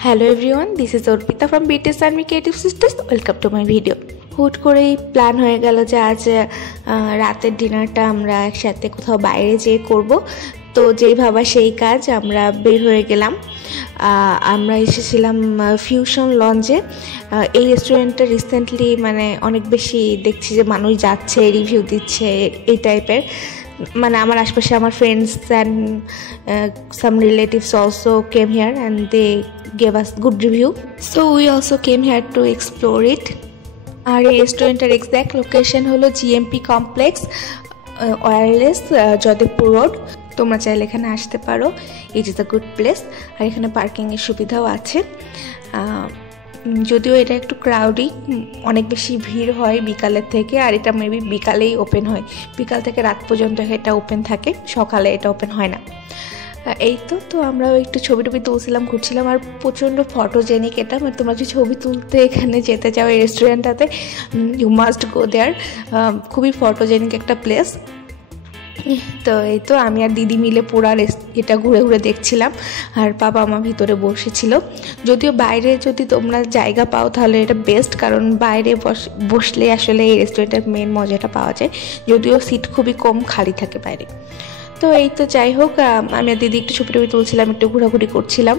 Hello everyone, this is Orpita from BTS Army Creative Sisters. Welcome to my video. হুট করেই plan হয়ে গেল যে আজ রাতের ডিনারটা আমরা একসাথে কোথাও বাইরে যেয়ে করব। তো যেই ভাবা সেই কাজ, আমরা বের হয়ে গেলাম। আমরা এসেছিলাম ফিউশন লঞ্জে। এই রেস্টুরেন্টটা রিসেন্টলি মানে অনেক বেশি দেখছি যে মানুষ যাচ্ছে, রিভিউ দিচ্ছে এই টাইপের। মানে আমার আশপাশে আমার friends and some relatives also came here and they gave us good review, so we also came here to explore it. আর এই রেস্টুরেন্টের এক্স্যাক্ট লোকেশন হলো GMP complex, wireless, Jadavpur road. তোমরা চাইলে এখানে আসতে পারো, it is a good place. আর এখানে পার্কিংয়ের সুবিধাও আছে। যদিও এটা একটু ক্রাউডি, অনেক বেশি ভিড় হয় বিকালের থেকে। আর এটা মেবি বিকালেই ওপেন হয়, বিকাল থেকে রাত পর্যন্ত এটা ওপেন থাকে, সকালে এটা ওপেন হয় না। এই তো আমরাও একটু ছবি টবি তুলছিলাম, ঘুরছিলাম। আর প্রচণ্ড ফটোজেনিক এটা, মানে তোমরা যদি ছবি তুলতে এখানে যেতে চাও এই রেস্টুরেন্টটাতে, ইউ মাস্ট গো দেয়ার। খুবই ফটোজেনিক একটা প্লেস। তো আমি আর দিদি মিলে পুরা এটা ঘুরে ঘুরে দেখছিলাম, আর বাবা মা ভিতরে বসেছিল। যদিও বাইরে যদি তোমরা জায়গা পাও তাহলে এটা বেস্ট, কারণ বাইরে বসলে আসলে এই রেস্টুরেন্টের মেন মজাটা পাওয়া যায়। যদিও সিট খুবই কম খালি থাকে বাইরে। তো যাই হোক, আমি আর দিদি একটু ছবি টবি তুলছিলাম, একটু ঘোরাঘুরি করছিলাম।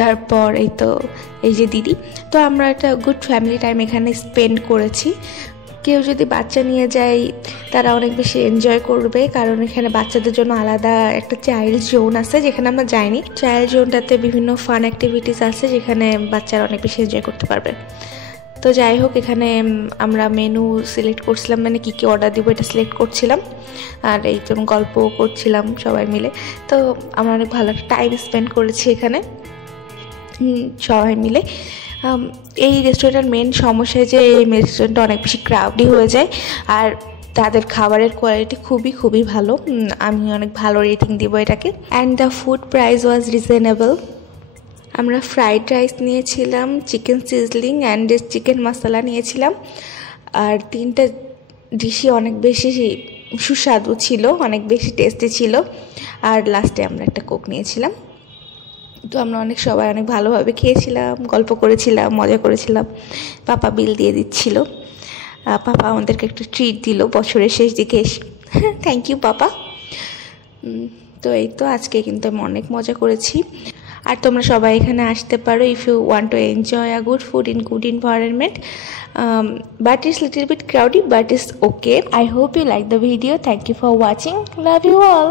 তারপর এই যে দিদি, তো আমরা একটা গুড ফ্যামিলি টাইম এখানে স্পেন্ড করেছি। কেউ যদি বাচ্চা নিয়ে যায় তারা অনেক বেশি এনজয় করবে, কারণ এখানে বাচ্চাদের জন্য আলাদা একটা চাইল্ড জোন আছে, যেখানে আমরা যাইনি। চাইল্ড জোনটাতে বিভিন্ন ফান অ্যাক্টিভিটিস আছে, যেখানে বাচ্চারা অনেক বেশি এনজয় করতে পারবে। তো যাই হোক, এখানে আমরা মেনু সিলেক্ট করছিলাম, মানে কী অর্ডার দিব এটা সিলেক্ট করছিলাম, আর এইজন গল্প করছিলাম সবাই মিলে। তো আমরা অনেক ভালো একটা টাইম স্পেন্ড করেছি এখানে সবাই মিলে। এই রেস্টুরেন্টের মেন সমস্যা যে এই রেস্টুরেন্টটা অনেক বেশি ক্রাউডি হয়ে যায়, আর তাদের খাবারের কোয়ালিটি খুবই ভালো। আমি অনেক ভালো রেটিং দিব এটাকে। And the food price was reasonable. আমরা ফ্রাইড রাইস নিয়েছিলাম, চিকেন সিজলিং অ্যান্ড চিকেন মশলা নিয়েছিলাম। আর তিনটা ডিশই অনেক বেশি সুস্বাদু ছিল, অনেক বেশি টেস্টি ছিল। আর লাস্টে আমরা একটা কোক নিয়েছিলাম। তো আমরা সবাই অনেক ভালোভাবে খেয়েছিলাম, গল্প করেছিলাম, মজা করেছিলাম। পাপা বিল দিয়ে দিচ্ছিল। পাপা আমাদেরকে একটু ট্রিট দিল বছরের শেষ দিকে এসে। Thank you papa. তো আজকে কিন্তু আমি অনেক মজা করেছি। আর তোমরা সবাই এখানে আসতে পারো if you want to enjoy a good food in good environment, but it's little bit crowdy, but it's okay. I hope you like the video. Thank you for watching. Love you all.